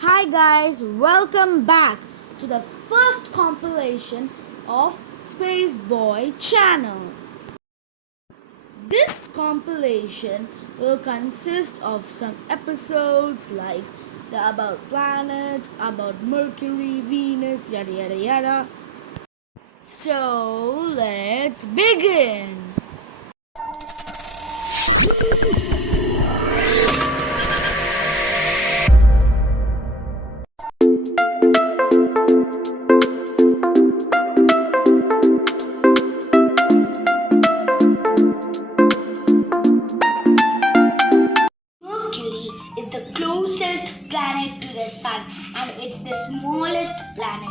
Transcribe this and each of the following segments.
Hi guys, welcome back to the first compilation of Space Boy channel. This compilation will consist of some episodes like the about planets, about Mercury, Venus, yada yada yada. So let's begin. Mercury is the closest planet to the Sun and it's the smallest planet.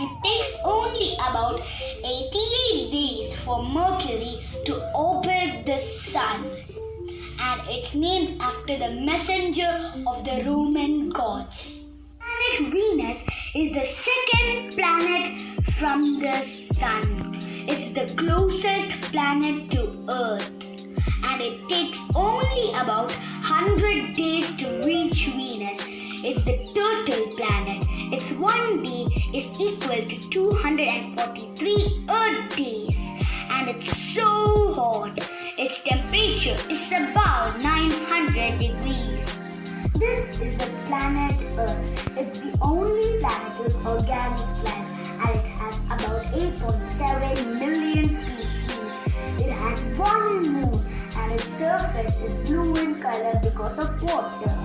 It takes only about 88 days for Mercury to orbit the Sun, and it's named after the messenger of the Roman gods. Planet Venus is the second planet from the Sun. It's the closest planet to Earth, and it takes only about 100 days to reach Venus. It's the turtle planet. Its one day is equal to 243 Earth days, and it's so hot. Its temperature is about 900 degrees. This is the planet Earth. It's the only planet with organic life, and it has about 8.7 million species. It has one moon, and its surface is blue in color because of water.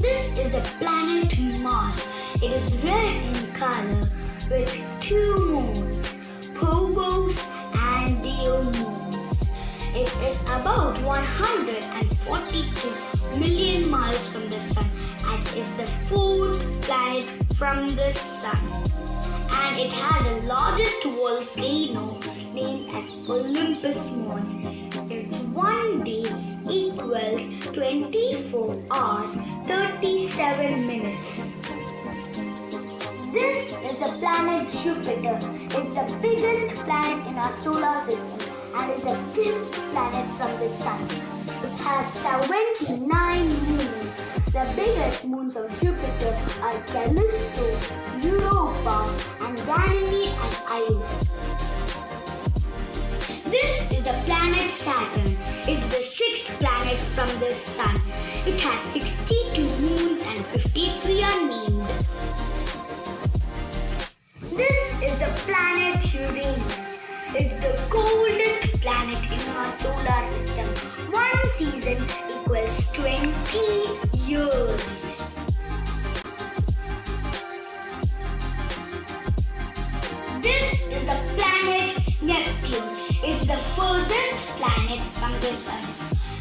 This is the planet Mars. It is red in color with two moons, Phobos and Deimos. It is about 142 million miles from the Sun and is the fourth planet from the Sun. And it has the largest volcano named as Olympus Mons. Its one day equals 24 hours 37 minutes. This is the planet Jupiter. It's the biggest planet in our solar system and is the fifth planet from the Sun. It has 79 moons. The biggest moons of Jupiter are Callisto, Europa, and Ganymede and Io. This is the planet Saturn. It's the sixth planet from the Sun. It has 62 moons and 53 are named. This is the planet Uranus. It's the coldest planet in our solar system. One season equals 20 years. This is the planet Neptune. It's the furthest planet from the Sun,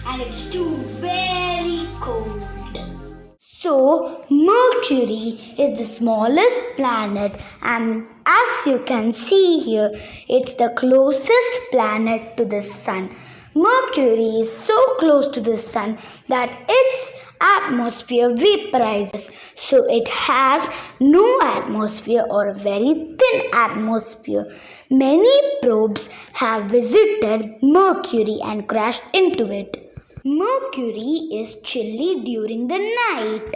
and it's too very cold. So, Mercury is the smallest planet, and as you can see here, it's the closest planet to the Sun. Mercury is so close to the Sun that its atmosphere vaporizes, so it has no atmosphere or a very thin atmosphere. Many probes have visited Mercury and crashed into it. Mercury is chilly during the night.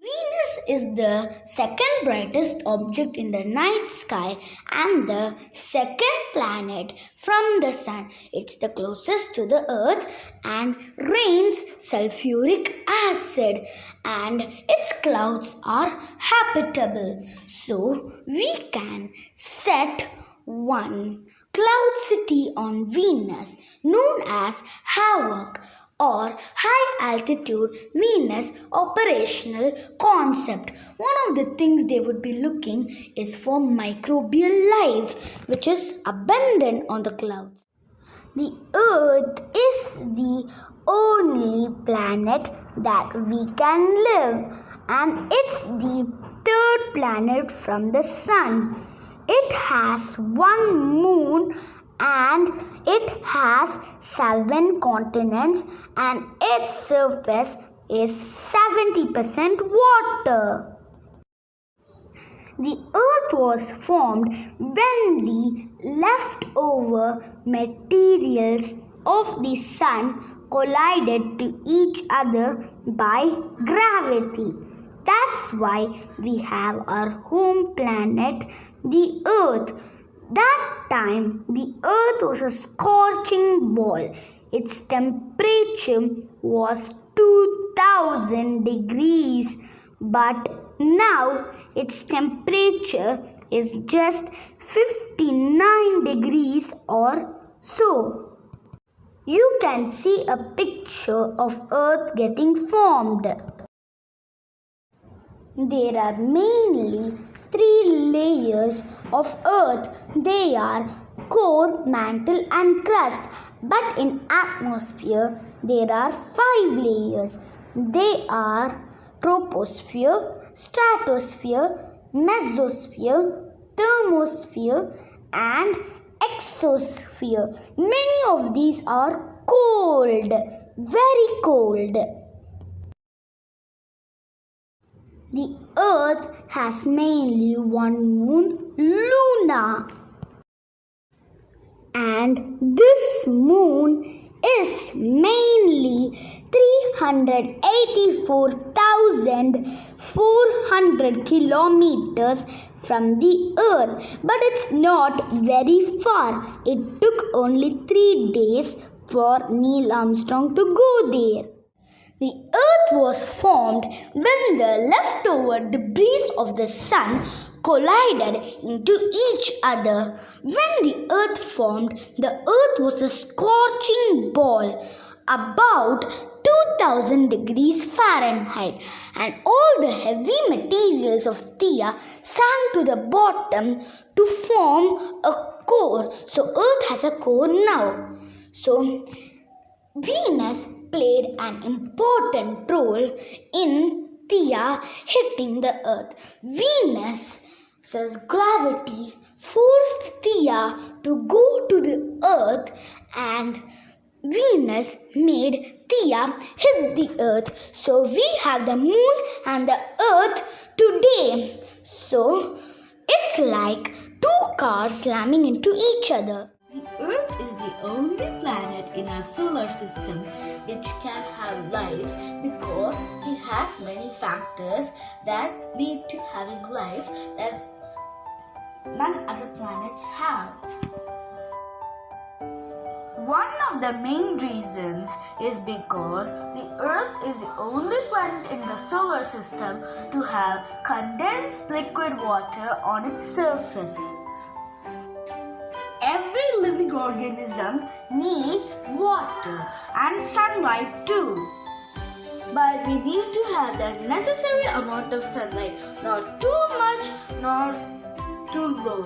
Venus is the second brightest object in the night sky and the second planet from the Sun. It's the closest to the Earth and rains sulfuric acid, and its clouds are habitable. So we can set one cloud city on Venus known as Havoc or high altitude Venus operational concept. One of the things they would be looking is for microbial life, which is abundant on the clouds. The Earth is the only planet that we can live, and it's the third planet from the Sun. It has one moon and it has 7 continents, and its surface is 70% water. The Earth was formed when the leftover materials of the Sun collided to each other by gravity. That's why we have our home planet, the Earth. That time, the Earth was a scorching ball. Its temperature was 2000 degrees, but now its temperature is just 59 degrees or so. You can see a picture of Earth getting formed. There are mainly three layers of Earth. They are core, mantle and crust. But in atmosphere there are five layers. They are troposphere, stratosphere, mesosphere, thermosphere and exosphere. Many of these are cold, very cold. The Earth has mainly one moon, Luna. And this moon is mainly 384,400 kilometers from the Earth. But it's not very far. It took only 3 days for Neil Armstrong to go there. The Earth was formed when the leftover debris of the Sun collided into each other. When the Earth formed, the Earth was a scorching ball, about 2000 degrees Fahrenheit, and all the heavy materials of Theia sank to the bottom to form a core. So Earth has a core now. So Venus played an important role in Theia hitting the Earth. Venus's gravity forced Theia to go to the Earth, and Venus made Theia hit the Earth. So we have the moon and the Earth today. So it's like two cars slamming into each other. The Earth is the only planet in our solar system which can have life because it has many factors that lead to having life that none other planets have. One of the main reasons is because the Earth is the only planet in the solar system to have condensed liquid water on its surface. Every living organism needs water and sunlight too. But we need to have the necessary amount of sunlight, not too much nor too low.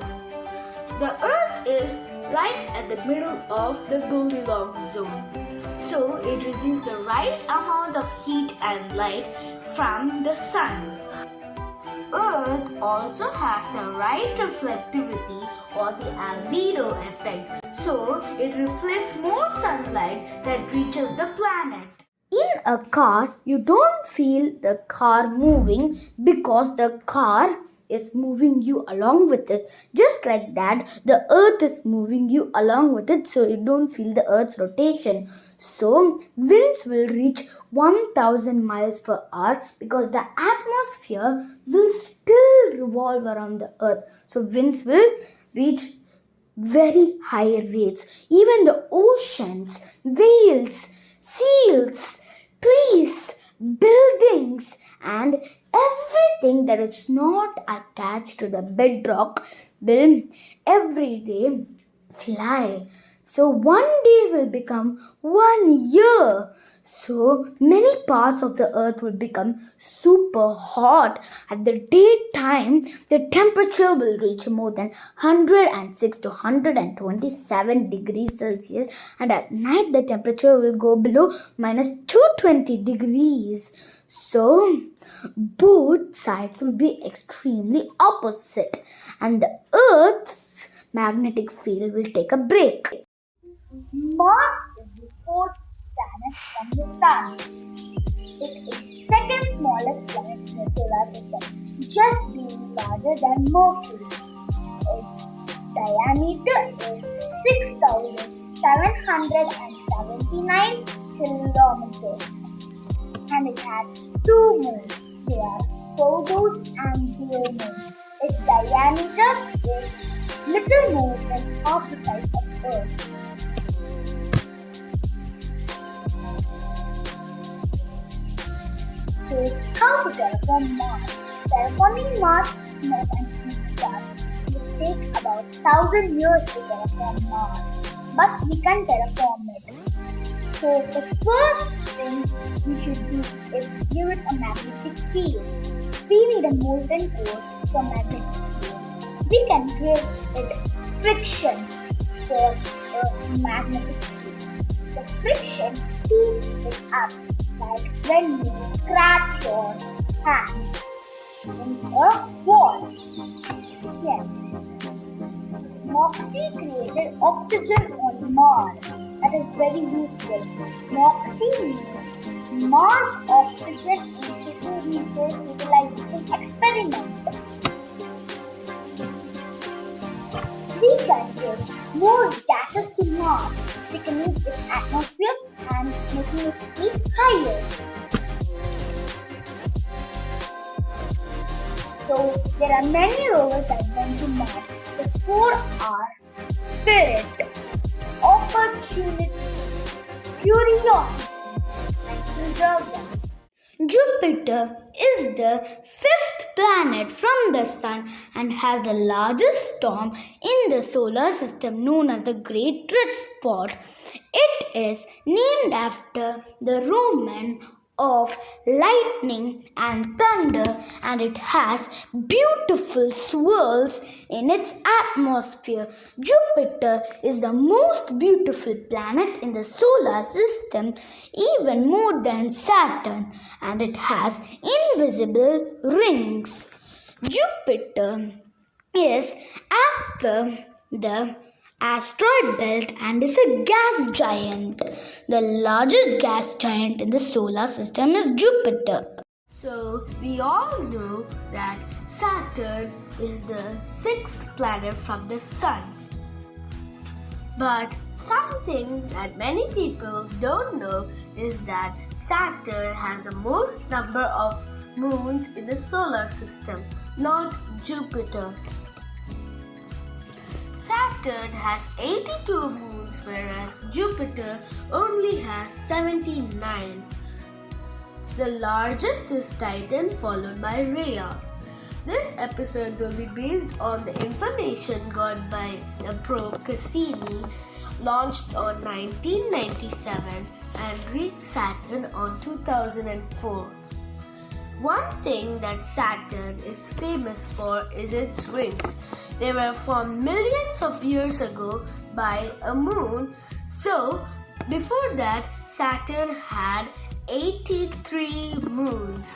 The Earth is right at the middle of the Goldilocks zone. So it receives the right amount of heat and light from the sun. Earth also has the right reflectivity or the albedo effect, so it reflects more sunlight that reaches the planet. In a car, you don't feel the car moving because the car is moving you along with it. Just like that, the Earth is moving you along with it, so you don't feel the Earth's rotation. So, winds will reach 1000 miles per hour because the atmosphere will still revolve around the Earth. So, winds will reach very high rates. Even the oceans, whales, seals, trees, buildings, and everything that is not attached to the bedrock will every day fly. So one day will become 1 year. So many parts of the earth will become super hot. At the daytime, the temperature will reach more than 106 to 127 degrees Celsius, and at night the temperature will go below minus 220 degrees. So both sides will be extremely opposite, and the earth's magnetic field will take a break. Mars is the fourth planet from the Sun. It is second smallest planet in the solar system, just being larger than Mercury. Its diameter is 6,779 kilometers. And it has two moons. They are Phobos and Deimos. Its diameter is little more than half the size of Earth. So, how to terraform Mars? Terraforming Mars is not an easy task. It will take about 1,000 years to terraform Mars, but we can terraform it. So the first thing we should do is give it a magnetic field. We need a molten core for magnetic field. We can give it friction for a magnetic field. The friction speeds it up, like when you scratch your hand in a wall. Yes. Moxie created oxygen on Mars. That is very useful. Moxie means Mars Oxygen Institute Research Utilization Experiment. We can give more gases to Mars, thickening its atmosphere and making it heat higher. So there are many rovers that went to Mars. The four are Spirit, Opportunity, Curiosity, and Perseverance. Jupiter is the fifth planet from the Sun and has the largest storm in the solar system known as the Great Red Spot. It is named after the Roman of lightning and thunder, and it has beautiful swirls in its atmosphere. Jupiter is the most beautiful planet in the solar system, even more than Saturn, and it has invisible rings. Jupiter is at the asteroid belt and is a gas giant. The largest gas giant in the solar system is Jupiter. So, we all know that Saturn is the sixth planet from the Sun. But something that many people don't know is that Saturn has the most number of moons in the solar system, not Jupiter. Saturn has 82 moons, whereas Jupiter only has 79. The largest is Titan, followed by Rhea. This episode will be based on the information got by the probe Cassini, launched on 1997 and reached Saturn on 2004. One thing that Saturn is famous for is its rings. They were formed millions of years ago by a moon. So, before that, Saturn had 83 moons.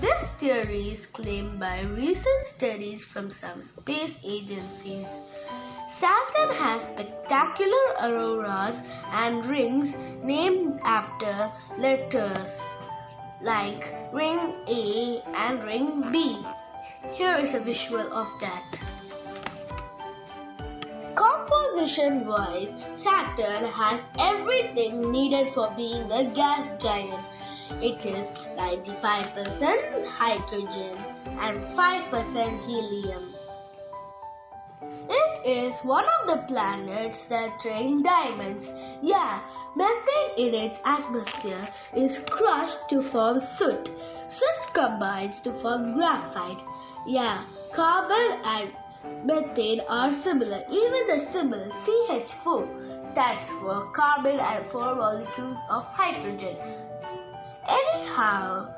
This theory is claimed by recent studies from some space agencies. Saturn has spectacular auroras and rings named after letters like ring A and ring B. Here is a visual of that. Composition-wise, Saturn has everything needed for being a gas giant. It is 95% hydrogen and 5% helium. It is one of the planets that rain diamonds. Yeah, methane in its atmosphere is crushed to form soot. Soot combines to form graphite. Yeah, carbon and methane are similar. Even the symbol CH4 stands for carbon and 4 molecules of hydrogen. Anyhow,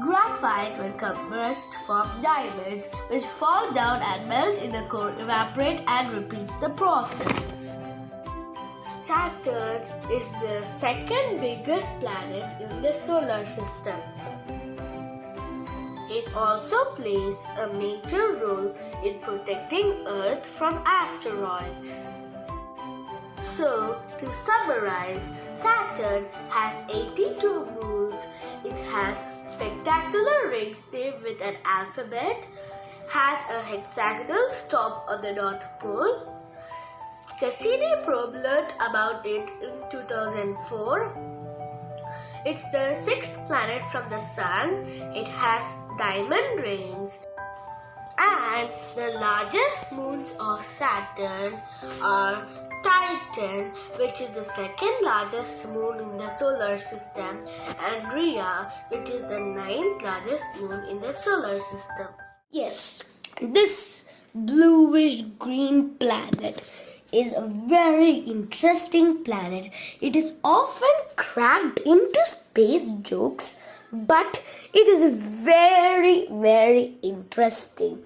graphite, when compressed, forms diamonds, which fall down and melt in the core, evaporate, and repeats the process. Saturn is the second biggest planet in the solar system. It also plays a major role in protecting Earth from asteroids. So, to summarize, Saturn has 82 moons. It has spectacular rings named with an alphabet, has a hexagonal stop on the North Pole. Cassini probe learned about it in 2004. It's the sixth planet from the Sun. It has diamond rings. And the largest moons of Saturn are Titan, which is the second largest moon in the solar system, and Rhea, which is the ninth largest moon in the solar system. Yes, this bluish green planet is a very interesting planet. It is often cracked into space jokes, but it is very, very interesting.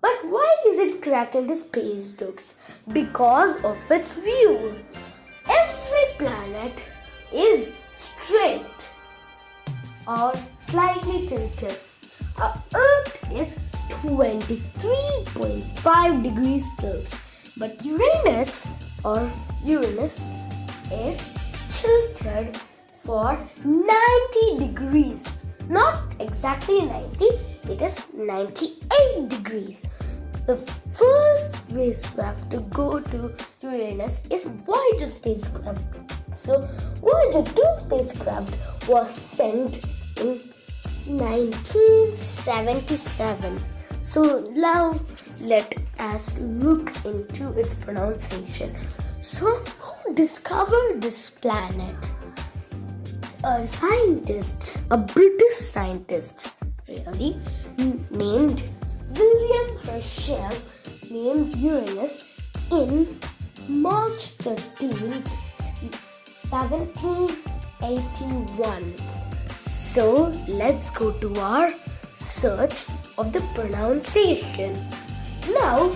But why is it cracked into space jokes? Because of its view. Every planet is straight or slightly tilted. Our Earth is 23.5 degrees tilt, but Uranus is tilted for 90 degrees. Not exactly 90, it is 98 degrees. The first spacecraft to go to Uranus is Voyager spacecraft. So Voyager 2 spacecraft was sent in 1977. So now let us look into its pronunciation. So who discovered this planet? A scientist, a British scientist, really, named William Herschel, named Uranus in March 13th, 1781. So let's go to our search of the pronunciation. Now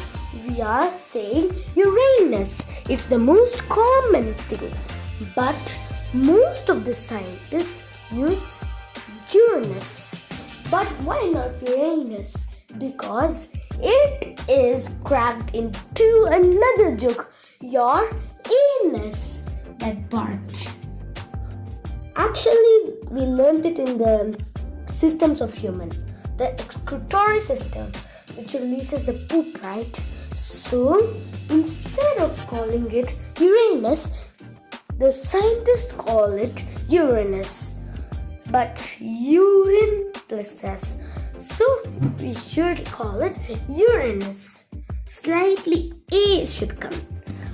we are saying Uranus. It's the most common thing, but most of the scientists use Uranus. But why not Uranus? Because it is cracked into another joke, your anus, that part. Actually, we learned it in the systems of human, the excretory system, which releases the poop, right? So instead of calling it Uranus, the scientists call it Uranus, but urine plus S. So we should call it Uranus. Slightly A should come,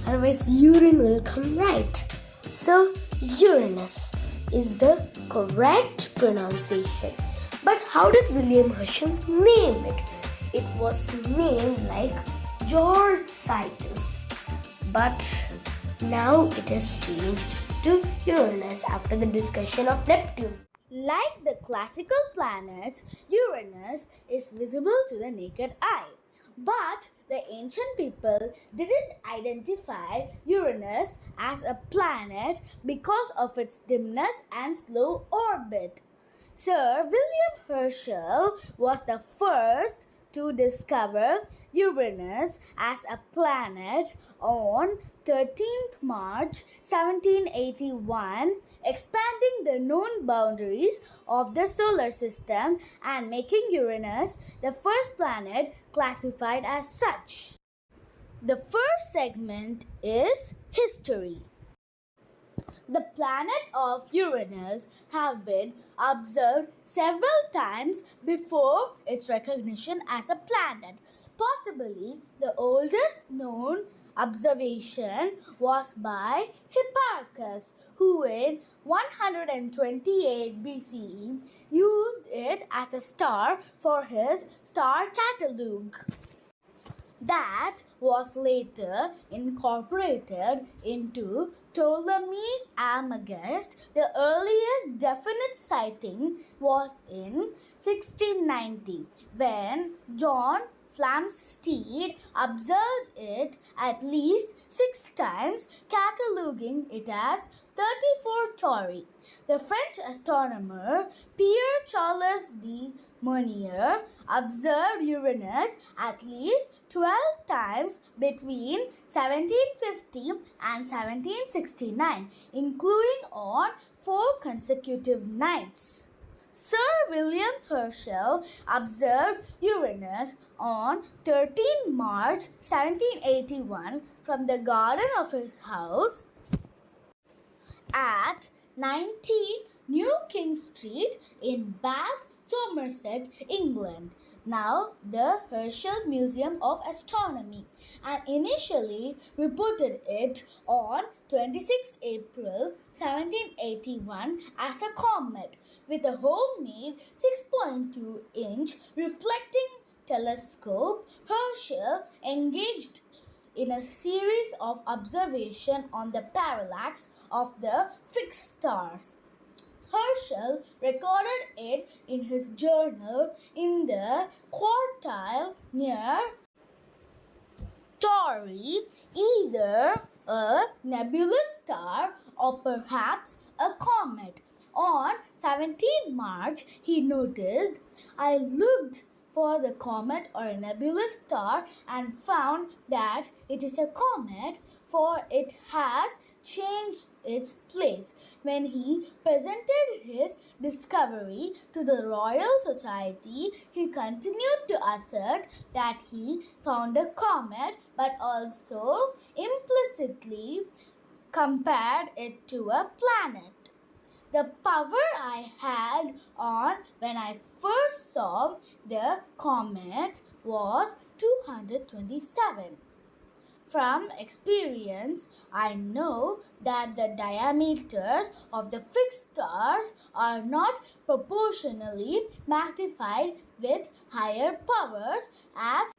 otherwise urine will come right. So Uranus is the correct pronunciation. But how did William Herschel name it? It was named like George Citus, but now it is changed to Uranus after the discussion of Neptune. Like the classical planets, Uranus is visible to the naked eye. But the ancient people didn't identify Uranus as a planet because of its dimness and slow orbit. Sir William Herschel was the first to discover Uranus as a planet on 13th March 1781, expanding the known boundaries of the solar system and making Uranus the first planet classified as such. The first segment is history. The planet of Uranus have been observed several times before its recognition as a planet. Possibly the oldest known observation was by Hipparchus, who in 128 BCE used it as a star for his star catalogue. That was later incorporated into Ptolemy's Almagest. The earliest definite sighting was in 1690 when John Flamsteed observed it at least 6 times, cataloguing it as 34 Tauri. The French astronomer Pierre-Charles de Monnier observed Uranus at least 12 times between 1750 and 1769, including on 4 consecutive nights. Sir William Herschel observed Uranus on 13 March 1781 from the garden of his house at 19 New King Street in Bath, Somerset, England, now the Herschel Museum of Astronomy, and initially reported it on 26 April 1781 as a comet with a homemade 6.2-inch reflecting telescope. Herschel engaged in a series of observations on the parallax of the fixed stars. Herschel recorded it in his journal in the quartile near Tauri, either a nebulous star or perhaps a comet. On 17 March, he noticed, "I looked for the comet or a nebulous star and found that it is a comet, for it has changed its place." When he presented his discovery to the Royal Society, he continued to assert that he found a comet, but also implicitly compared it to a planet. The power I had on when I first saw the comet was 227. From experience, I know that the diameters of the fixed stars are not proportionally magnified with higher powers as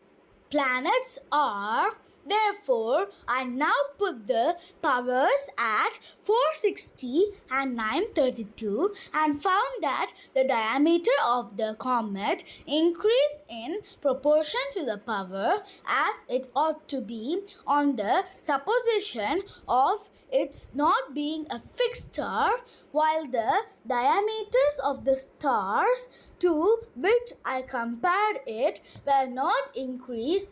planets are. Therefore, I now put the powers at 460 and 932 and found that the diameter of the comet increased in proportion to the power as it ought to be on the supposition of its not being a fixed star, while the diameters of the stars to which I compared it were not increased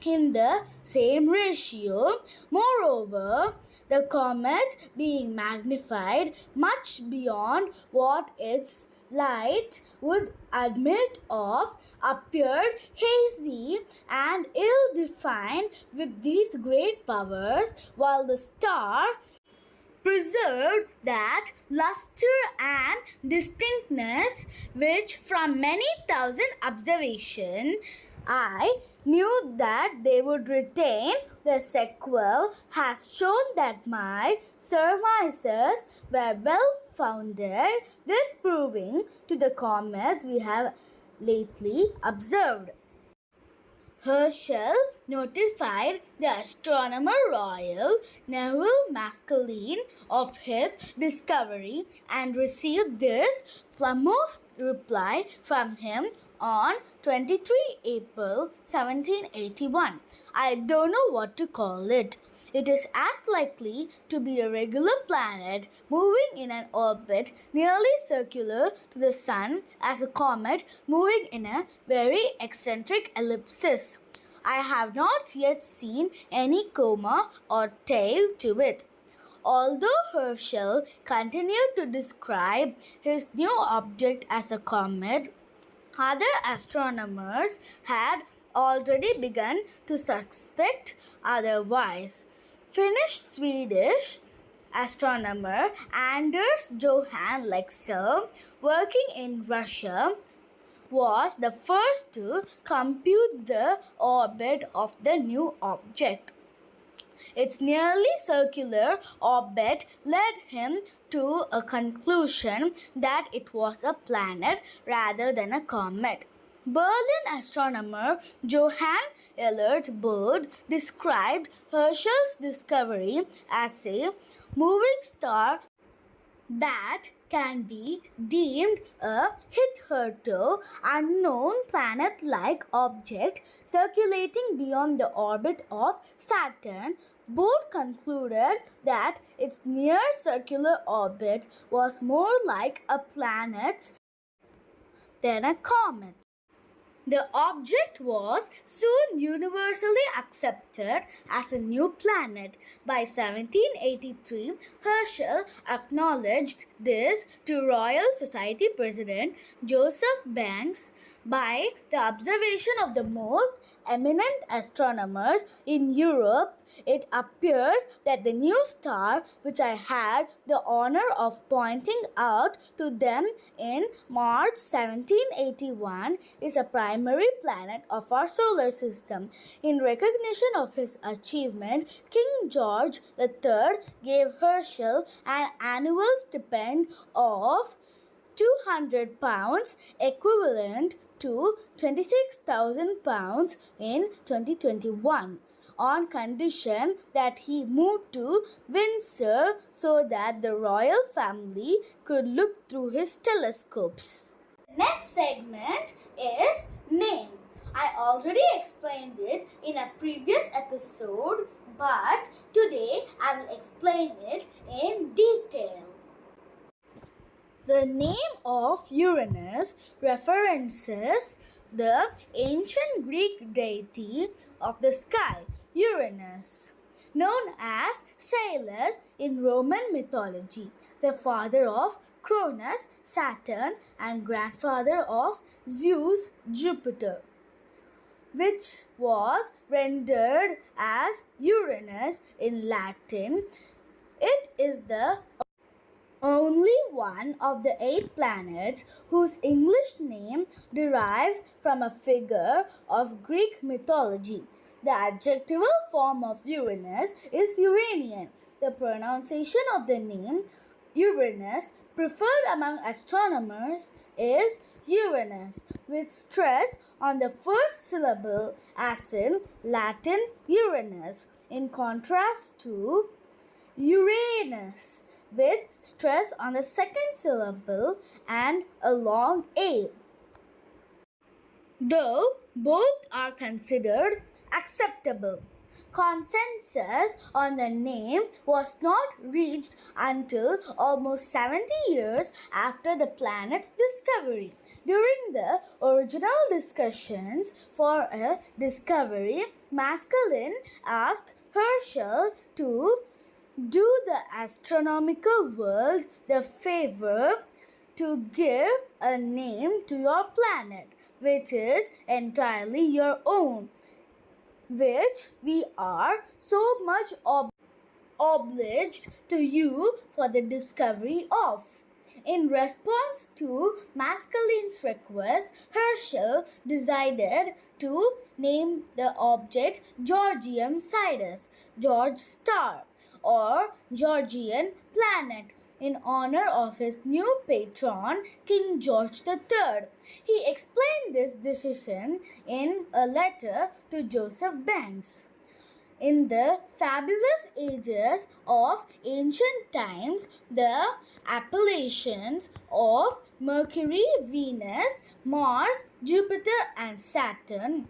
in the same ratio. Moreover, the comet, being magnified much beyond what its light would admit of, appeared hazy and ill-defined with these great powers, while the star preserved that luster and distinctness which from many thousand observations I knew that they would retain. The sequel has shown that my surmises were well founded, this proving to the comet we have lately observed. Herschel notified the Astronomer Royal Neville Maskelyne of his discovery and received this foremost reply from him on 23 April 1781. "I don't know what to call it. It is as likely to be a regular planet moving in an orbit nearly circular to the Sun as a comet moving in a very eccentric ellipsis. I have not yet seen any coma or tail to it." Although Herschel continued to describe his new object as a comet, other astronomers had already begun to suspect otherwise. Finnish-Swedish astronomer Anders Johann Lexell, working in Russia, was the first to compute the orbit of the new object. Its nearly circular orbit led him to a conclusion that it was a planet rather than a comet. Berlin astronomer Johann Elert Bird described Herschel's discovery as a moving star that can be deemed a hitherto unknown planet-like object circulating beyond the orbit of Saturn. Both concluded that its near circular orbit was more like a planet than a comet. The object was soon universally accepted as a new planet. By 1783, Herschel acknowledged this to Royal Society President Joseph Banks by the observation of the most eminent astronomers in Europe it appears that the new star, which I had the honor of pointing out to them in March 1781, is a primary planet of our solar system. In recognition of his achievement, King George III gave Herschel an annual stipend of £200, equivalent to £26,000 in 2021, on condition that he moved to Windsor so that the royal family could look through his telescopes. The next segment is name. I already explained it in a previous episode, but today I will explain it in detail. The name of Uranus references the ancient Greek deity of the sky, Uranus, known as Sailus in Roman mythology, the father of Cronus, Saturn, and grandfather of Zeus, Jupiter, which was rendered as Uranus in Latin. It is the only one of the 8 planets whose English name derives from a figure of Greek mythology. The adjectival form of Uranus is Uranian. The pronunciation of the name Uranus, preferred among astronomers, is Uranus, with stress on the first syllable, as in Latin Uranus, in contrast to Uranus, with stress on the second syllable and a long A. Though both are considered acceptable, consensus on the name was not reached until almost 70 years after the planet's discovery. During the original discussions for a discovery, Maskelyne asked Herschel to do the astronomical world the favor to give a name to your planet, which is entirely your own, which we are so much obliged to you for the discovery of. In response to Maskelyne's request, Herschel decided to name the object Georgium Sidus, George Star, or Georgian planet, in honor of his new patron, King George III. He explained this decision in a letter to Joseph Banks. In the fabulous ages of ancient times, the appellations of Mercury, Venus, Mars, Jupiter, and Saturn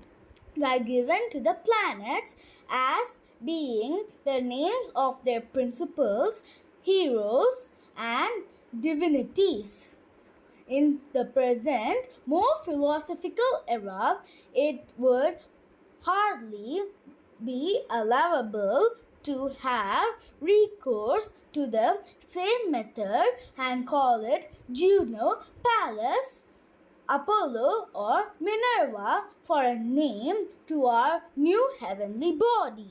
were given to the planets as being the names of their principals, heroes, and divinities. In the present, more philosophical era, it would hardly be allowable to have recourse to the same method and call it Juno, Pallas, Apollo, or Minerva for a name to our new heavenly body.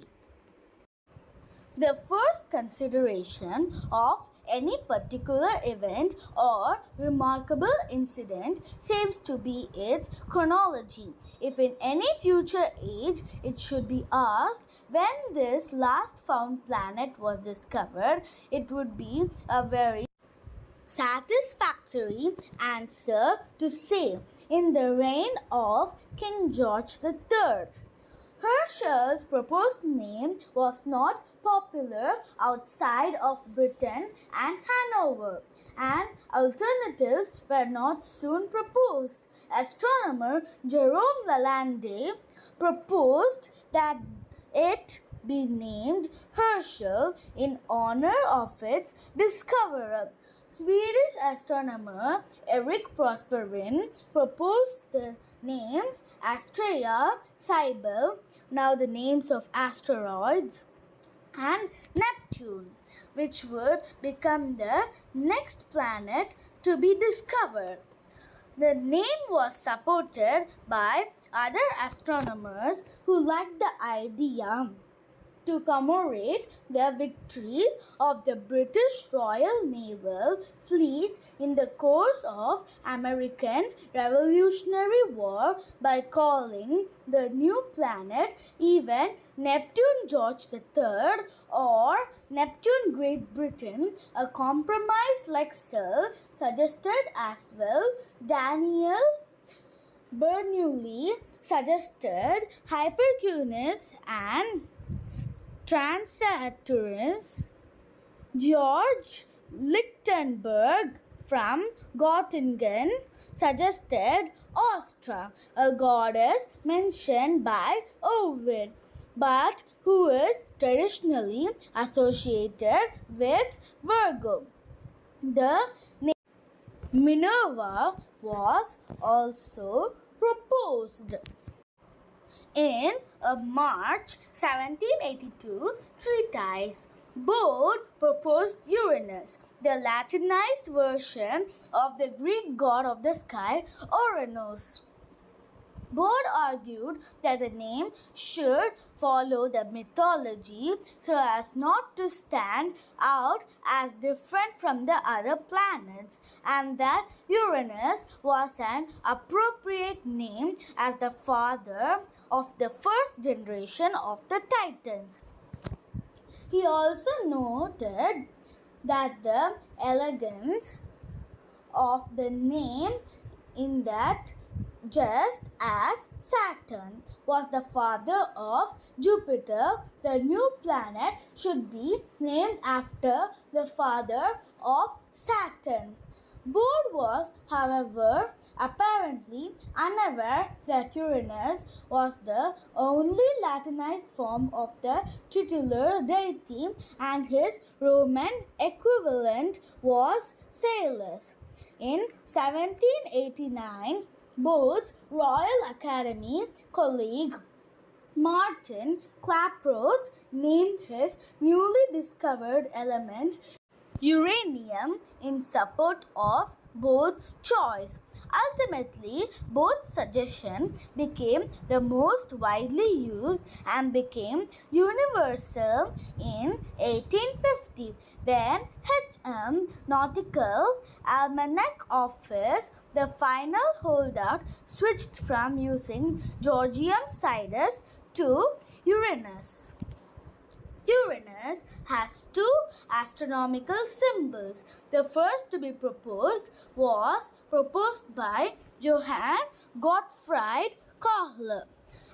The first consideration of any particular event or remarkable incident seems to be its chronology. If in any future age it should be asked when this last found planet was discovered, it would be a very satisfactory answer to say in the reign of King George III. Herschel's proposed name was not popular outside of Britain and Hanover, and alternatives were not soon proposed. Astronomer Jerome Lalande proposed that it be named Herschel in honor of its discoverer. Swedish astronomer Erik Prosperin proposed the names Astrea, Cybele, now the names of asteroids, and Neptune, which would become the next planet to be discovered. The name was supported by other astronomers who liked the idea to commemorate the victories of the British Royal Naval fleets in the course of American Revolutionary War by calling the new planet even Neptune George III or Neptune Great Britain, a compromise like Searle suggested as well. Daniel Bernoulli suggested Hypercunus and Transaturnus. George Lichtenberg from Göttingen suggested Ostra, a goddess mentioned by Ovid, but who is traditionally associated with Virgo. The name Minerva was also proposed. In a March 1782 treatise, Bode proposed Uranus, the Latinized version of the Greek god of the sky, Uranus. Bode argued that the name should follow the mythology so as not to stand out as different from the other planets, and that Uranus was an appropriate name as the father of the first generation of the Titans. He also noted that the elegance of the name in that just as Saturn was the father of Jupiter, the new planet should be named after the father of Saturn. Bode was, however, apparently unaware that Uranus was the only Latinized form of the titular deity and his Roman equivalent was Salus. In 1789, Bode's Royal Academy colleague Martin Klaproth named his newly discovered element uranium in support of Bode's choice. Ultimately, Bode's suggestion became the most widely used and became universal in 1850 when H.M. Nautical Almanac Office, the final holdout, switched from using Georgium Sidus to Uranus. Uranus has two astronomical symbols. The first to be proposed was proposed by Johann Gottfried Koehler.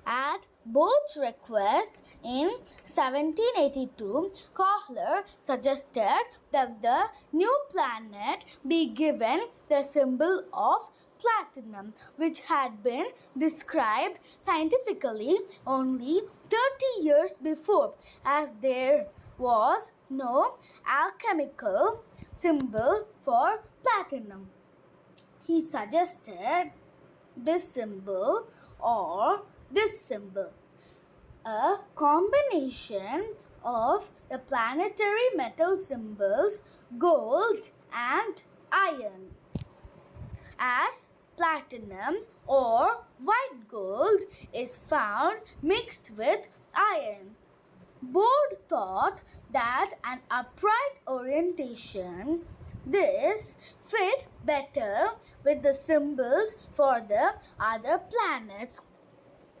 At Bode's request in 1782, Koehler suggested that the new planet be given the symbol of platinum, which had been described scientifically only 30 years before, as there was no alchemical symbol for platinum. He suggested this symbol or this symbol, a combination of the planetary metal symbols gold and iron, as platinum or white gold is found mixed with iron. Bode thought that an upright orientation this fit better with the symbols for the other planets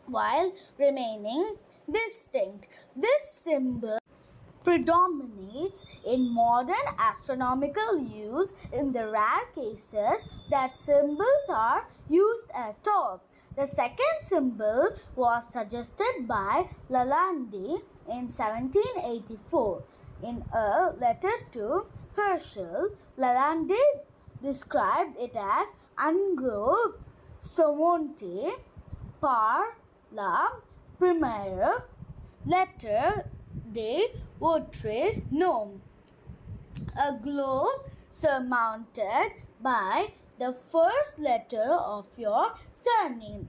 while remaining distinct. This symbol predominates in modern astronomical use in the rare cases that symbols are used at all. The second symbol was suggested by Lalande in 1784. In a letter to Herschel, Lalande described it as unglobe somonte par la première lettre de votre nom, a globe surmounted by the first letter of your surname.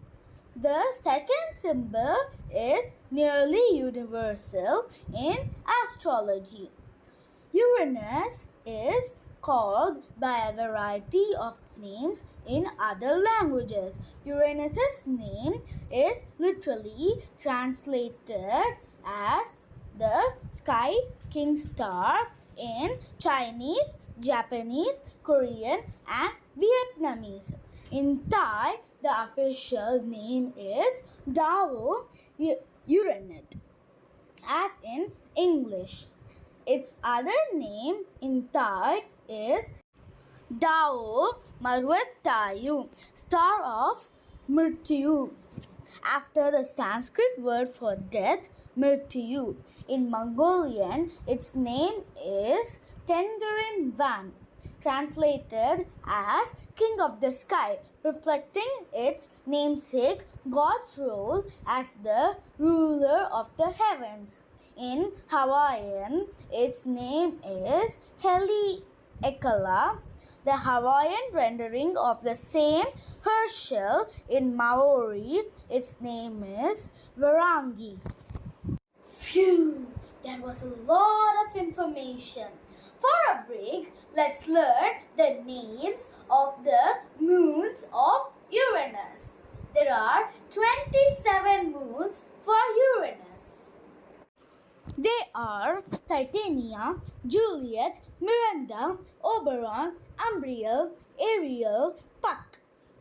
The second symbol is nearly universal in astrology. Uranus is called by a variety of names in other languages. Uranus's name is literally translated as the Sky King Star in Chinese, Japanese, Korean, and Vietnamese. In Thai, the official name is Dao Uranet, as in English. Its other name in Thai is Dao Marwatayu, Star of Mrityu, after the Sanskrit word for death, Mrityu. In Mongolian, its name is Tengarin Van, translated as King of the Sky, reflecting its namesake God's role as the ruler of the heavens. In Hawaiian, its name is Heli Ekala, the Hawaiian rendering of the same Herschel. In Maori, its name is Varangi. Phew, that was a lot of information. For a break, let's learn the names of the moons of Uranus. There are 27 moons for Uranus. They are Titania, Juliet, Miranda, Oberon, Umbriel, Ariel, Puck,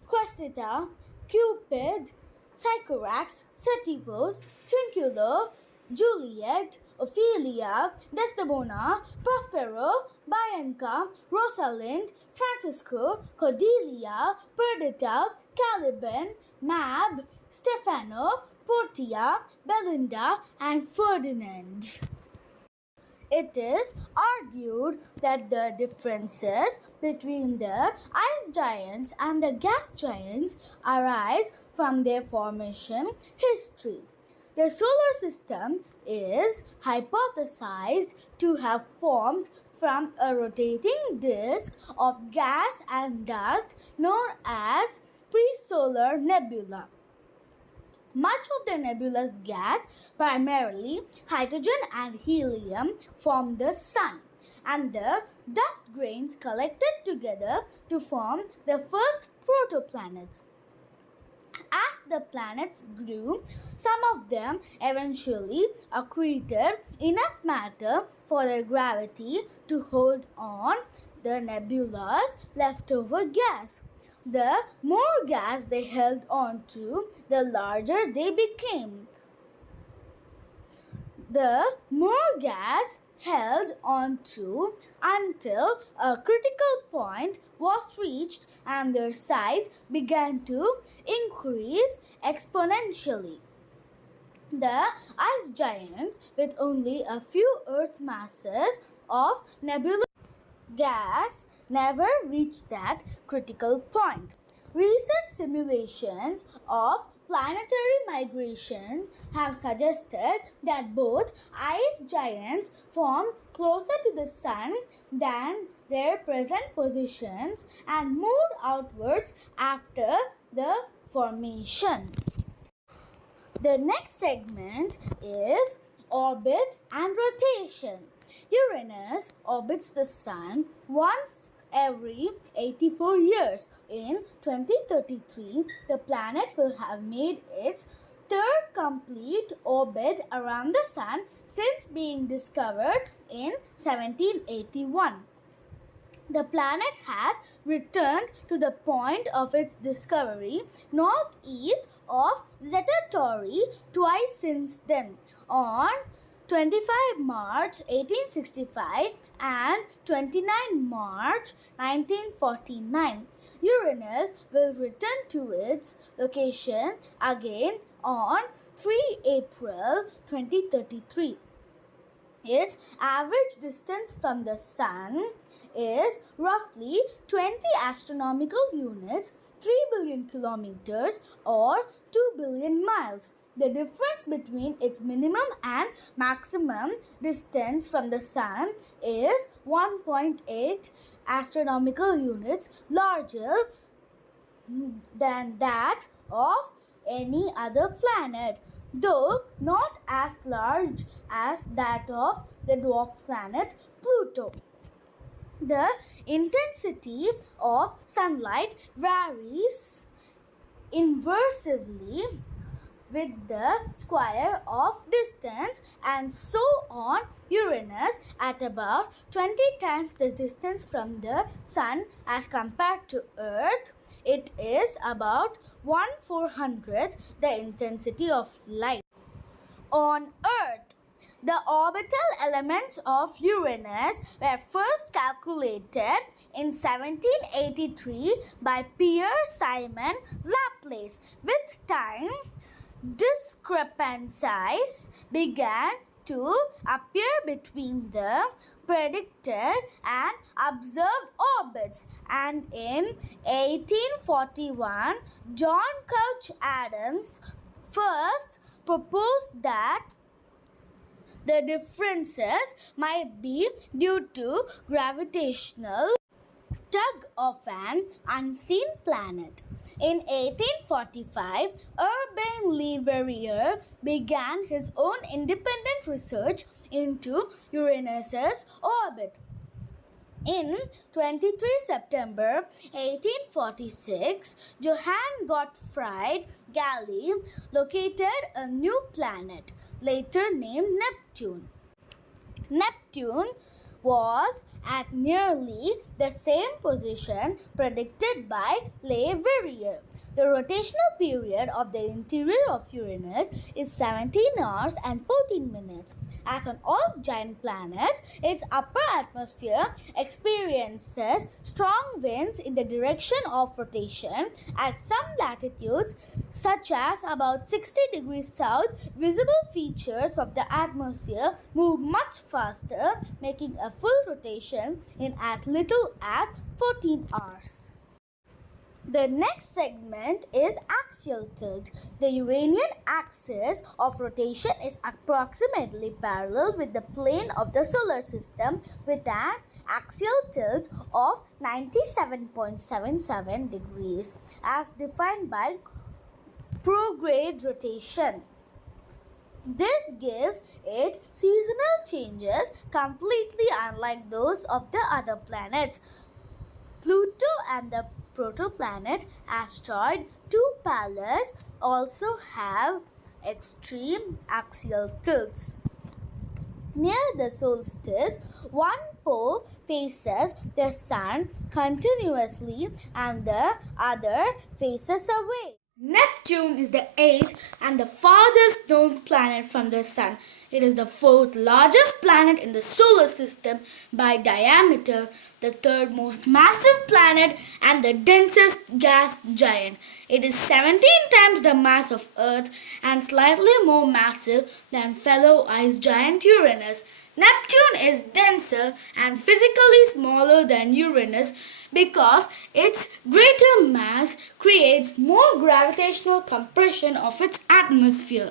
Cressida, Cupid, Sycorax, Setibos, Trinculo, Juliet, Ophelia, Desdemona, Prospero, Bianca, Rosalind, Francisco, Cordelia, Perdita, Caliban, Mab, Stefano, Portia, Belinda, and Ferdinand. It is argued that the differences between the ice giants and the gas giants arise from their formation history. The solar system is hypothesized to have formed from a rotating disk of gas and dust known as pre-solar nebula. Much of the nebula's gas, primarily hydrogen and helium, form the sun, and the dust grains collected together to form the first protoplanets. As the planets grew, some of them eventually accreted enough matter for their gravity to hold on the nebula's leftover gas. The more gas they held on to, the larger they became. The more gas held on to until a critical point was reached and their size began to increase exponentially. The ice giants, with only a few Earth masses of nebulous gas, never reached that critical point. Recent simulations of planetary migration have suggested that both ice giants formed closer to the sun than their present positions and moved outwards after the formation. The next segment is orbit and rotation. Uranus orbits the sun once every 84 years. In 2033, the planet will have made its third complete orbit around the sun since being discovered in 1781. The planet has returned to the point of its discovery northeast of Zeta Tauri twice since then, on 25 March 1865 and 29 March 1949. Uranus will return to its location again on 3 April 2033. Its average distance from the Sun is roughly 20 astronomical units, 3 billion kilometers, or 2 billion miles. The difference between its minimum and maximum distance from the Sun is 1.8 astronomical units larger than that of any other planet, though not as large as that of the dwarf planet Pluto. The intensity of sunlight varies inversely with the square of distance, and so on Uranus at about 20 times the distance from the Sun as compared to Earth. It is about 1/400th the intensity of light. On Earth, the orbital elements of Uranus were first calculated in 1783 by Pierre Simon Laplace. With time, discrepancies began to appear between the predicted and observed orbits, and in 1841 John Couch Adams first proposed that the differences might be due to gravitational tug of an unseen planet. In 1845, Urbain Le Verrier began his own independent research into Uranus's orbit. In 23 September 1846, Johann Gottfried Galle located a new planet, later named Neptune. Neptune was at nearly the same position predicted by Le Verrier. The rotational period of the interior of Uranus is 17 hours and 14 minutes. As on all giant planets, its upper atmosphere experiences strong winds in the direction of rotation. At some latitudes, such as about 60 degrees south, visible features of the atmosphere move much faster, making a full rotation in as little as 14 hours. The next segment is axial tilt. The Uranian axis of rotation is approximately parallel with the plane of the solar system, with an axial tilt of 97.77 degrees as defined by prograde rotation. This gives it seasonal changes completely unlike those of the other planets. Pluto and the protoplanet asteroid 2 Pallas also have extreme axial tilts. Near the solstice, one pole faces the sun continuously and the other faces away. Neptune is the eighth and the farthest known planet from the Sun. It is the fourth largest planet in the solar system by diameter, the third most massive planet, and the densest gas giant. It is 17 times the mass of Earth and slightly more massive than fellow ice giant Uranus. Neptune is denser and physically smaller than Uranus because its greater mass creates more gravitational compression of its atmosphere.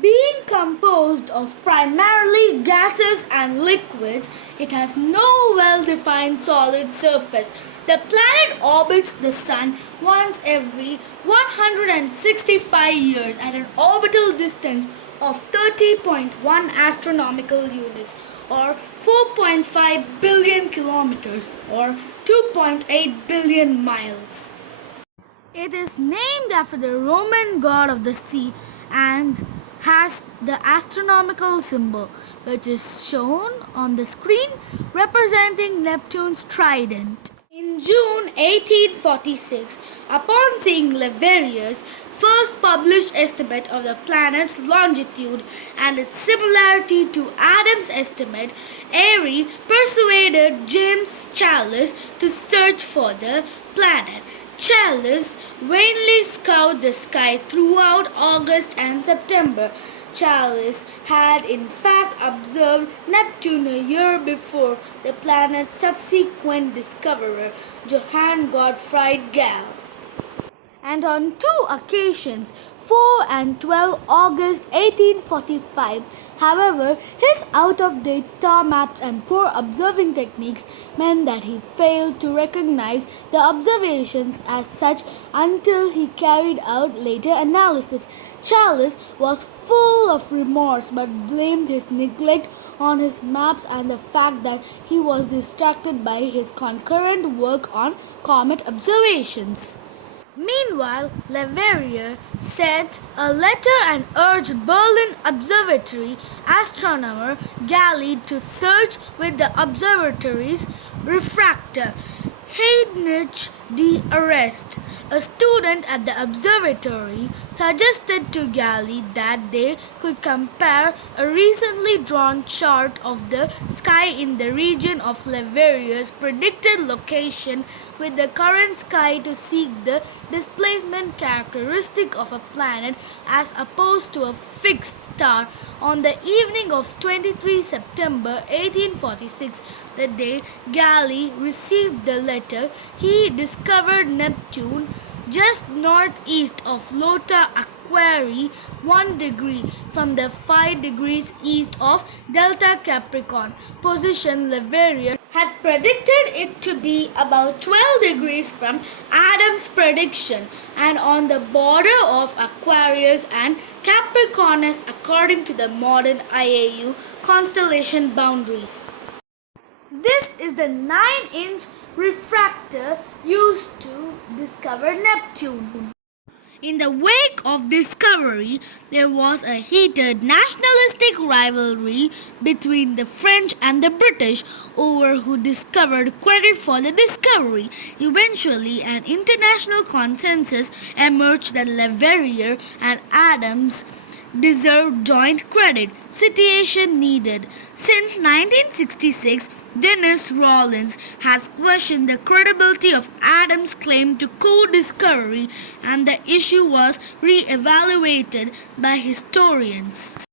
Being composed of primarily gases and liquids, it has no well-defined solid surface. The planet orbits the Sun once every 165 years at an orbital distance of 30.1 astronomical units or 4.5 billion kilometers or 2.8 billion miles. It is named after the Roman god of the sea and has the astronomical symbol, which is shown on the screen representing Neptune's trident. In June 1846, upon seeing Le Verrier's first published estimate of the planet's longitude and its similarity to Adam's estimate, Airy persuaded James Challis to search for the planet. Challis vainly scoured the sky throughout August and September. Challis had in fact observed Neptune a year before the planet's subsequent discoverer, Johann Gottfried Galle. And on two occasions, 4 and 12 August 1845. However, his out-of-date star maps and poor observing techniques meant that he failed to recognize the observations as such until he carried out later analysis. Challis was full of remorse but blamed his neglect on his maps and the fact that he was distracted by his concurrent work on comet observations. Meanwhile, Leverrier sent a letter and urged Berlin Observatory astronomer Galli to search with the observatory's refractor. Heinrich d'Arrest, a student at the observatory, suggested to Galli that they could compare a recently drawn chart of the sky in the region of Leverrier's predicted location with the current sky to seek the displacement characteristic of a planet as opposed to a fixed star. On the evening of 23 September 1846, the day Galli received the letter, he discovered Neptune just northeast of Lota Aquarii, 1 degree from the 5 degrees east of Delta Capricorn, position Leverrier had predicted it to be about 12 degrees from Adam's prediction and on the border of Aquarius and Capricornus according to the modern IAU constellation boundaries. This is the 9-inch refractor used to discover Neptune. In the wake of discovery, there was a heated nationalistic rivalry between the French and the British over who discovered credit for the discovery. Eventually, an international consensus emerged that Leverrier and Adams deserved joint credit. Situation needed. Since 1966, Dennis Rawlins has questioned the credibility of Adams' claim to co-discovery, and the issue was re-evaluated by historians.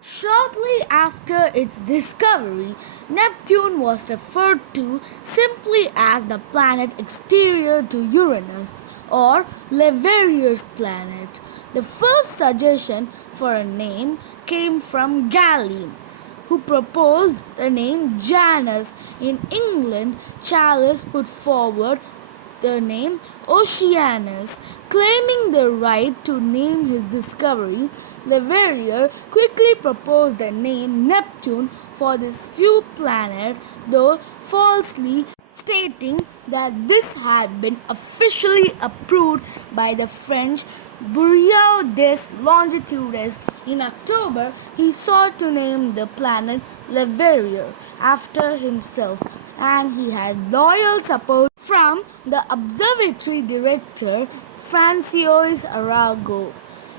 Shortly after its discovery, Neptune was referred to simply as the planet exterior to Uranus or Leverrier's planet. The first suggestion for a name came from Galli, who proposed the name Janus. In England, Challis put forward the name Oceanus, claiming the right to name his discovery. Leverrier quickly proposed the name Neptune for this few planet, though falsely stating that this had been officially approved by the French Bureau des Longitudes. In October, he sought to name the planet Leverrier after himself, and he had loyal support from the observatory director Francois Arago.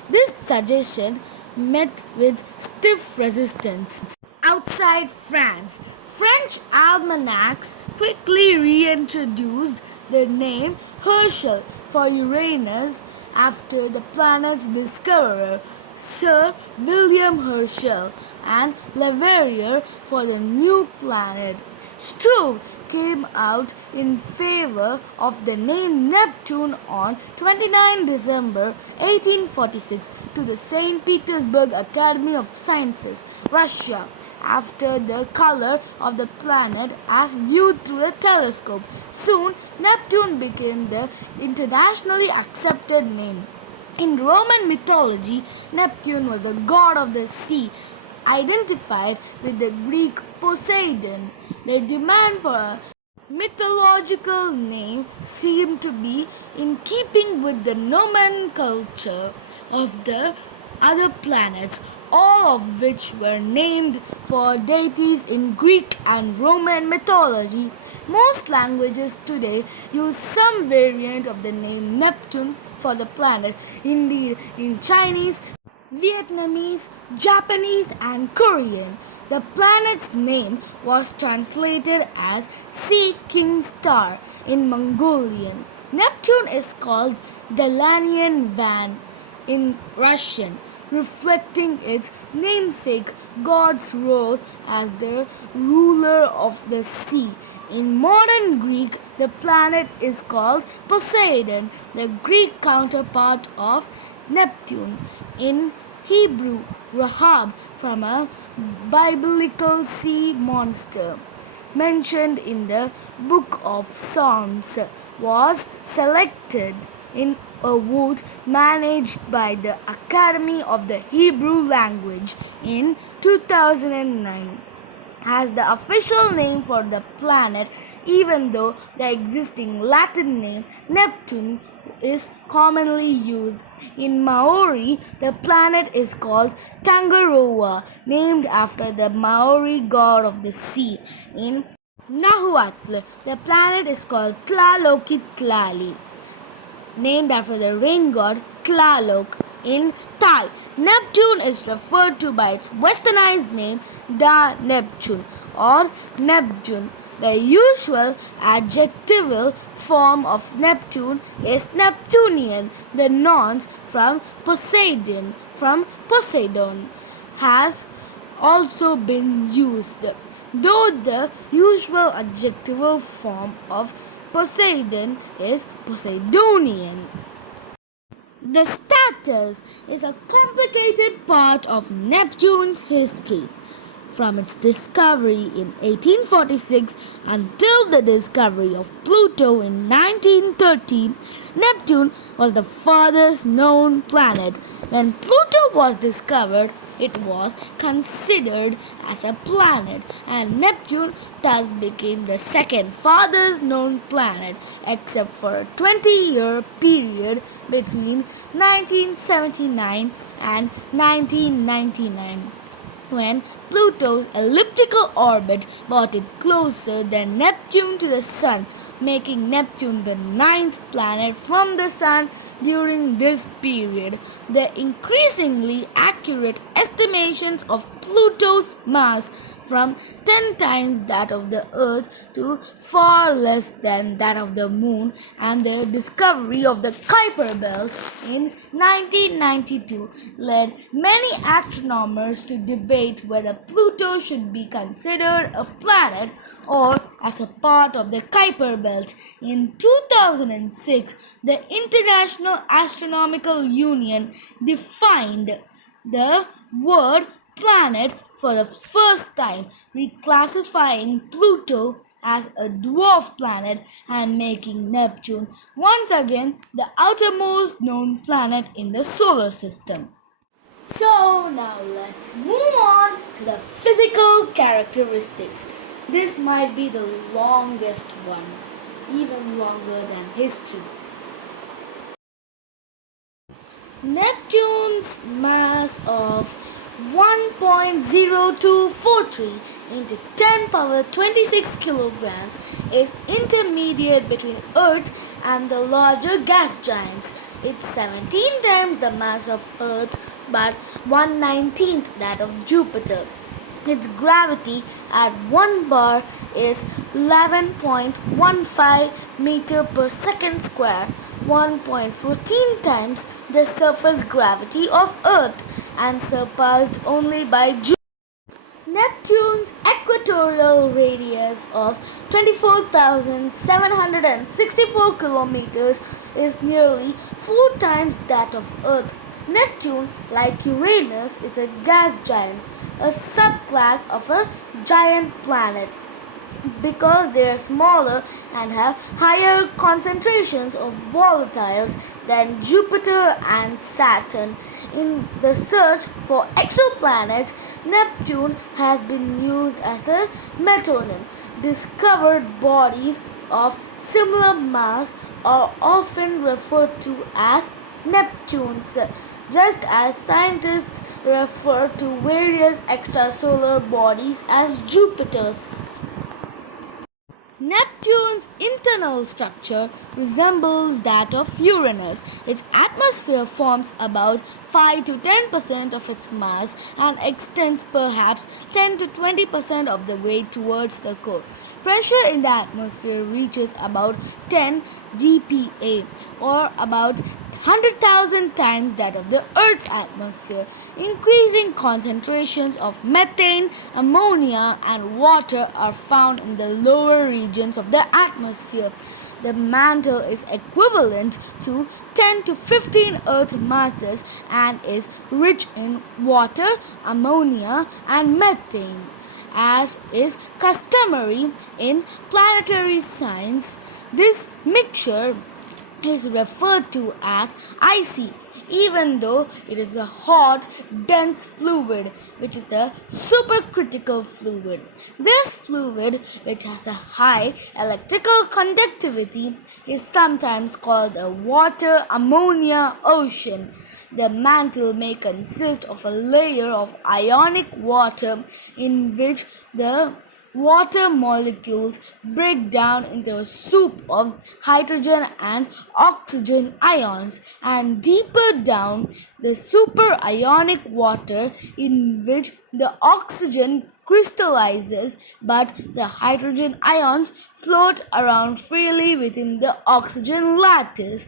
This suggestion met with stiff resistance. Outside France, French almanacs quickly reintroduced the name Herschel for Uranus after the planet's discoverer, Sir William Herschel, and Leverrier for the new planet. Struve came out in favor of the name Neptune on 29 December 1846 to the St. Petersburg Academy of Sciences, Russia, after the color of the planet as viewed through a telescope. Soon, Neptune became the internationally accepted name. In Roman mythology, Neptune was the god of the sea, identified with the Greek Poseidon. The demand for a mythological name seemed to be in keeping with the nomenclature of the other planets, all of which were named for deities in Greek and Roman mythology. Most languages today use some variant of the name Neptune for the planet. Indeed, in Chinese, Vietnamese, Japanese, and Korean, the planet's name was translated as Sea King Star in Mongolian. Neptune is called Dalanian Van in Russian, reflecting its namesake god's role as the ruler of the sea. In modern Greek, the planet is called Poseidon, the Greek counterpart of Neptune. In Hebrew, Rahab, from a biblical sea monster mentioned in the Book of Psalms, was selected in a vote managed by the Academy of the Hebrew Language in 2009 as the official name for the planet, even though the existing Latin name Neptune is commonly used. In Maori, the planet is called Tangaroa, named after the Maori god of the sea. In Nahuatl, the planet is called Tlalokitlali, named after the rain god Tlaloc. In Thai, Neptune is referred to by its westernized name Da Neptune or Neptune. The usual adjectival form of Neptune is Neptunian. The nouns from Poseidon has also been used, though the usual adjectival form of Poseidon is Poseidonian. The status is a complicated part of Neptune's history. From its discovery in 1846 until the discovery of Pluto in 1930, Neptune was the farthest known planet. When Pluto was discovered, it was considered as a planet, and Neptune thus became the second farthest known planet, except for a 20-year period between 1979 and 1999, when Pluto's elliptical orbit brought it closer than Neptune to the Sun, making Neptune the ninth planet from the Sun during this period. The increasingly accurate estimations of Pluto's mass, from 10 times that of the Earth to far less than that of the Moon, and the discovery of the Kuiper Belt in 1992 led many astronomers to debate whether Pluto should be considered a planet or as a part of the Kuiper Belt. In 2006, the International Astronomical Union defined the word planet for the first time, reclassifying Pluto as a dwarf planet and making Neptune once again the outermost known planet in the solar system. So now let's move on to the physical characteristics. This might be the longest one, even longer than history. Neptune's mass of 1.0243 into 10 power 26 kilograms is intermediate between Earth and the larger gas giants. It's 17 times the mass of Earth but 1/19th that of Jupiter. Its gravity at 1 bar is 11.15 meter per second square, 1.14 times the surface gravity of Earth, and surpassed only by Jupiter. Neptune's equatorial radius of 24,764 kilometers is nearly 4 times that of Earth. Neptune, like Uranus, is a gas giant, a subclass of a giant planet. Because they are smaller and have higher concentrations of volatiles than Jupiter and Saturn. In the search for exoplanets, Neptune has been used as a metonym. Discovered bodies of similar mass are often referred to as Neptunes, just as scientists refer to various extrasolar bodies as Jupiters. Neptune's internal structure resembles that of Uranus. Its atmosphere forms about 5 to 10% of its mass and extends perhaps 10 to 20% of the way towards the core. Pressure in the atmosphere reaches about 10 GPa, or about 100,000 times that of the Earth's atmosphere. Increasing concentrations of methane, ammonia, and water are found in the lower regions of the atmosphere. The mantle is equivalent to 10 to 15 Earth masses and is rich in water, ammonia, and methane. As is customary in planetary science, this mixture is referred to as icy. even though it is a hot, dense fluid, which is a supercritical fluid. This fluid, which has a high electrical conductivity, is sometimes called a water ammonia ocean. The mantle may consist of a layer of ionic water in which the water molecules break down into a soup of hydrogen and oxygen ions, and deeper down, the superionic water in which the oxygen crystallizes but the hydrogen ions float around freely within the oxygen lattice.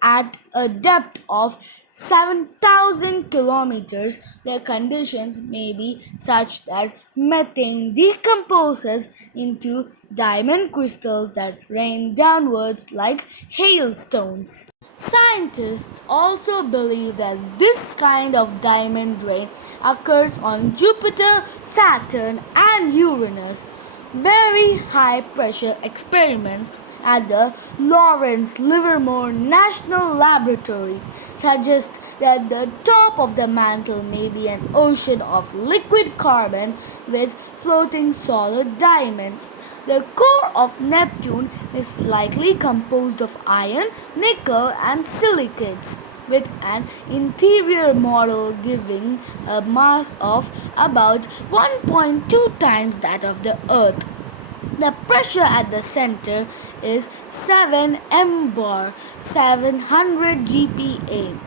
At a depth of 7,000 kilometers, the conditions may be such that methane decomposes into diamond crystals that rain downwards like hailstones. Scientists also believe that this kind of diamond rain occurs on Jupiter, Saturn, and Uranus. Very high pressure experiments at the Lawrence Livermore National Laboratory suggest that the top of the mantle may be an ocean of liquid carbon with floating solid diamonds. The core of Neptune is likely composed of iron, nickel, and silicates, with an interior model giving a mass of about 1.2 times that of the Earth. The pressure at the center is 7 m bar, 700 GPa,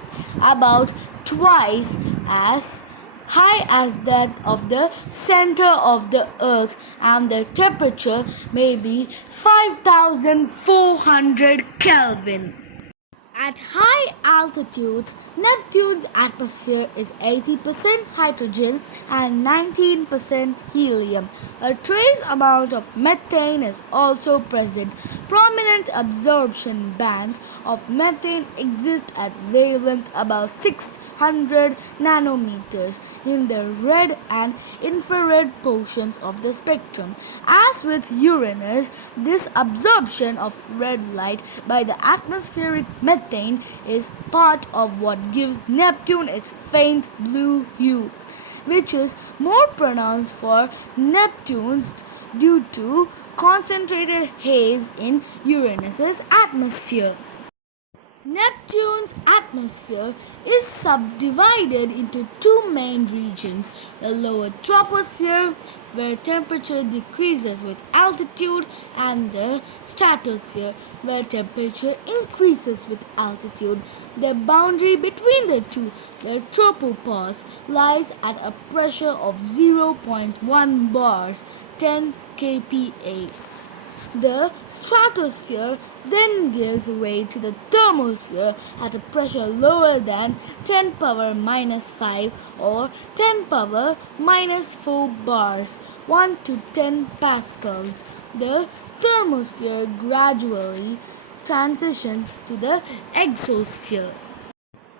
about twice as high as that of the center of the earth, and the temperature may be 5400 Kelvin. At high altitudes, Neptune's atmosphere is 80% hydrogen and 19% helium. A trace amount of methane is also present. Prominent absorption bands of methane exist at wavelength above 600 nanometers in the red and infrared portions of the spectrum. As with Uranus, this absorption of red light by the atmospheric methane is part of what gives Neptune its faint blue hue, which is more pronounced for Neptune's due to concentrated haze in Uranus's atmosphere. Neptune's atmosphere is subdivided into two main regions: the lower troposphere, where temperature decreases with altitude, and the stratosphere, where temperature increases with altitude. The boundary between the two, the tropopause, lies at a pressure of 0.1 bars, 10 kPa. The stratosphere then gives way to the thermosphere at a pressure lower than 10 power minus 5 or 10 power minus 4 bars, 1 to 10 pascals. The thermosphere gradually transitions to the exosphere.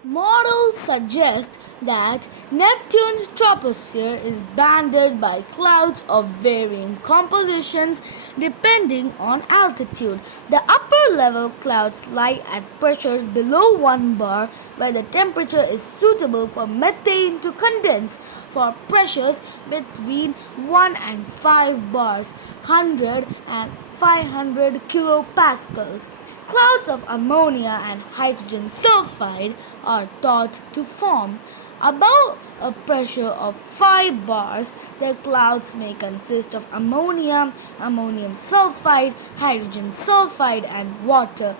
Models suggest that Neptune's troposphere is banded by clouds of varying compositions depending on altitude. The upper level clouds lie at pressures below 1 bar, where the temperature is suitable for methane to condense. For pressures between 1 and 5 bars, 100 and 500 kilopascals, clouds of ammonia and hydrogen sulfide are thought to form. Above a pressure of 5 bars, the clouds may consist of ammonia, ammonium sulfide, hydrogen sulfide, and water.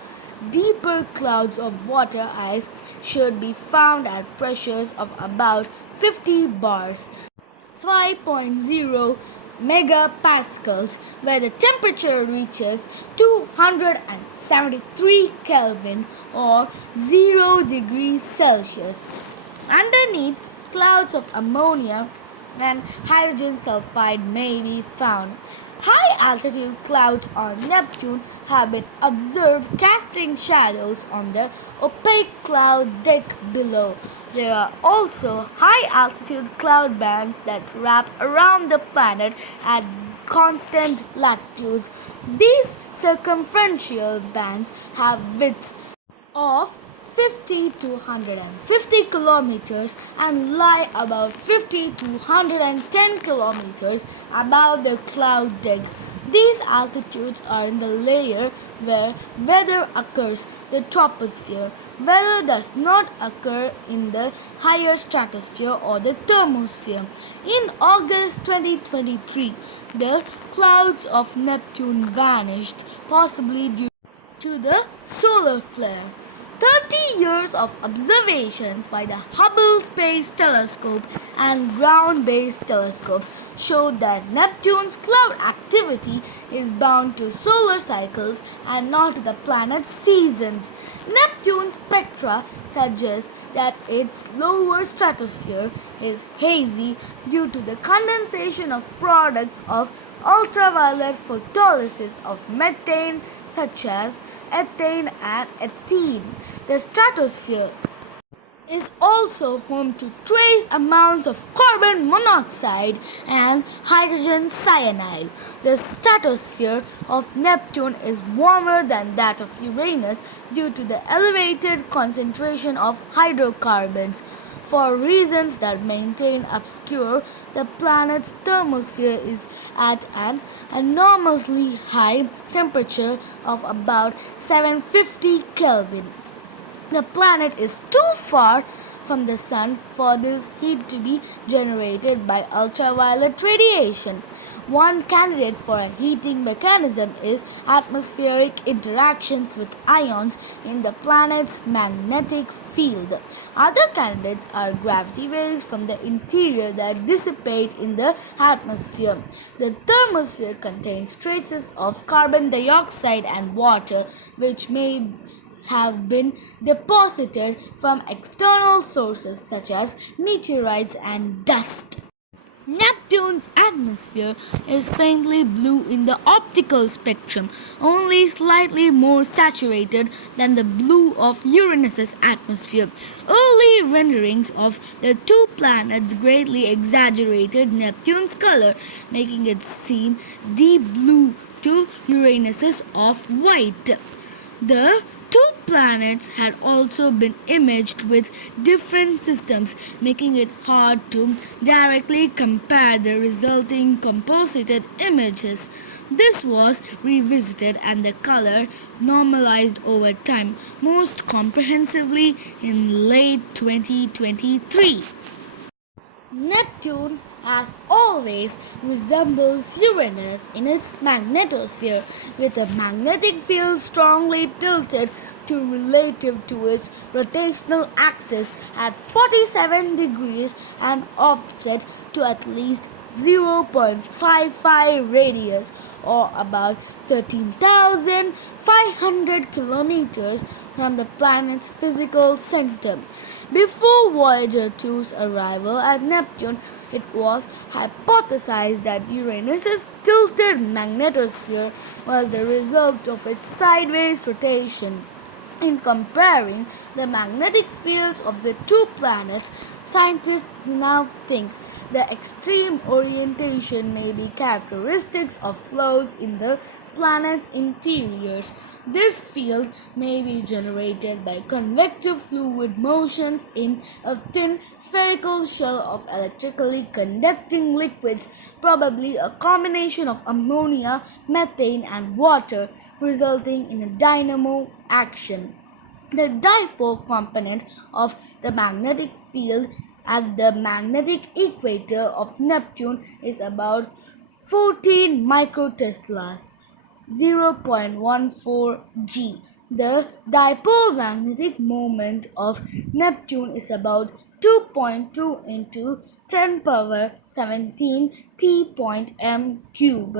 Deeper clouds of water ice should be found at pressures of about 50 bars, 5.0 megapascals, where the temperature reaches 273 Kelvin or 0 degrees Celsius. Underneath, clouds of ammonia and hydrogen sulfide may be found. High altitude clouds on Neptune have been observed casting shadows on the opaque cloud deck below. There are also high altitude cloud bands that wrap around the planet at constant latitudes. These circumferential bands have widths of 50 to 150 kilometers and lie about 50 to 110 kilometers above the cloud deck. These altitudes are in the layer where weather occurs, the troposphere. Weather does not occur in the higher stratosphere or the thermosphere. In August 2023, the clouds of Neptune vanished, possibly due to the solar flare. 30 years of observations by the Hubble Space Telescope and ground based telescopes showed that Neptune's cloud activity is bound to solar cycles and not to the planet's seasons. Neptune's spectra suggest that its lower stratosphere is hazy due to the condensation of products of ultraviolet photolysis of methane such as ethane and ethene. The stratosphere is also home to trace amounts of carbon monoxide and hydrogen cyanide. The stratosphere of Neptune is warmer than that of Uranus due to the elevated concentration of hydrocarbons. For reasons that maintain obscure, the planet's thermosphere is at an enormously high temperature of about 750 Kelvin. The planet is too far from the sun for this heat to be generated by ultraviolet radiation. One candidate for a heating mechanism is atmospheric interactions with ions in the planet's magnetic field. Other candidates are gravity waves from the interior that dissipate in the atmosphere. The thermosphere contains traces of carbon dioxide and water, which may have been deposited from external sources such as meteorites and dust. Neptune's atmosphere is faintly blue in the optical spectrum, only slightly more saturated than the blue of Uranus's atmosphere. Early renderings of the two planets greatly exaggerated Neptune's color, making it seem deep blue to Uranus's off-white. The two planets had also been imaged with different systems, making it hard to directly compare the resulting composited images. This was revisited and the color normalized over time, most comprehensively in late 2023. Neptune, as always, resembles Uranus in its magnetosphere, with a magnetic field strongly tilted relative to its rotational axis at 47 degrees and offset to at least 0.55 radius or about 13,500 kilometers from the planet's physical center. Before Voyager 2's arrival at Neptune, it was hypothesized that Uranus's tilted magnetosphere was the result of its sideways rotation. In comparing the magnetic fields of the two planets, scientists now think the extreme orientation may be characteristics of flows in the planet's interiors. This field may be generated by convective fluid motions in a thin spherical shell of electrically conducting liquids, probably a combination of ammonia, methane, and water, resulting in a dynamo action. The dipole component of the magnetic field at the magnetic equator of Neptune is about 14 microteslas, 0.14 g. The dipole magnetic moment of Neptune is about 2.2 into 10 power 17 t.m cube.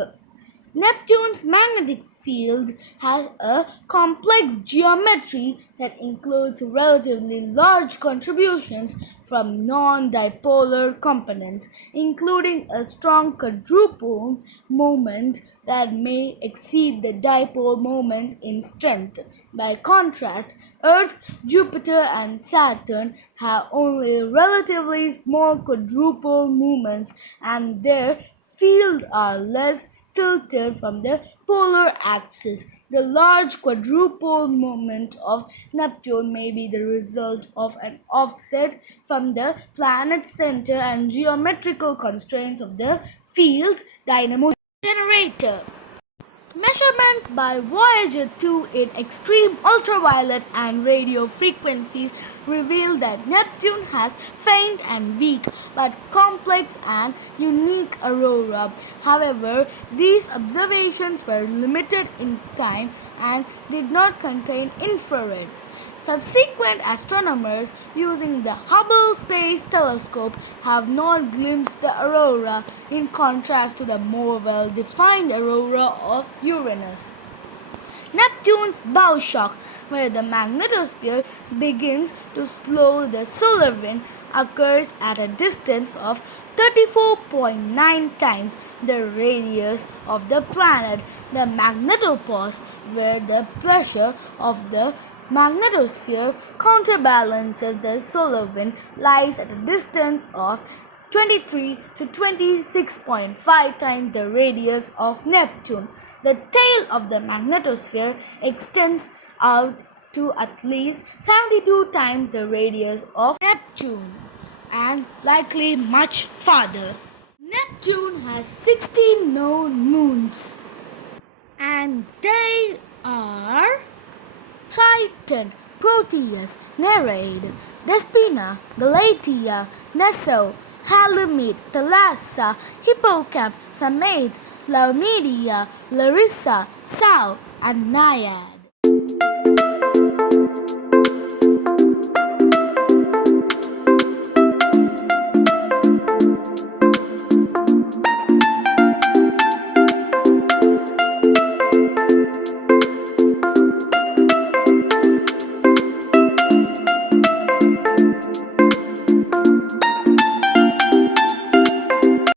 Neptune's magnetic field has a complex geometry that includes relatively large contributions from non-dipolar components, including a strong quadrupole moment that may exceed the dipole moment in strength. By contrast, Earth, Jupiter, and Saturn have only relatively small quadrupole moments, and their fields are less tilted from the polar axis. The large quadrupole movement of Neptune may be the result of an offset from the planet's center and geometrical constraints of the field's dynamo generator. Measurements by Voyager 2 in extreme ultraviolet and radio frequencies reveal that Neptune has faint and weak but complex and unique aurora. However, these observations were limited in time and did not contain infrared. Subsequent astronomers using the Hubble Space Telescope have not glimpsed the aurora, in contrast to the more well-defined aurora of Uranus. Neptune's bow shock, where the magnetosphere begins to slow the solar wind, occurs at a distance of 34.9 times the radius of the planet. The magnetopause, where the pressure of the magnetosphere counterbalances the solar wind, lies at a distance of 23 to 26.5 times the radius of Neptune. The tail of the magnetosphere extends out to at least 72 times the radius of Neptune and likely much farther. Neptune has 16 known moons, and they are Triton, Proteus, Nereid, Despina, Galatea, Neso, Halimede, Thalassa, Hippocamp, Samayth, Laomedeia, Larissa, Sao, and Naiad.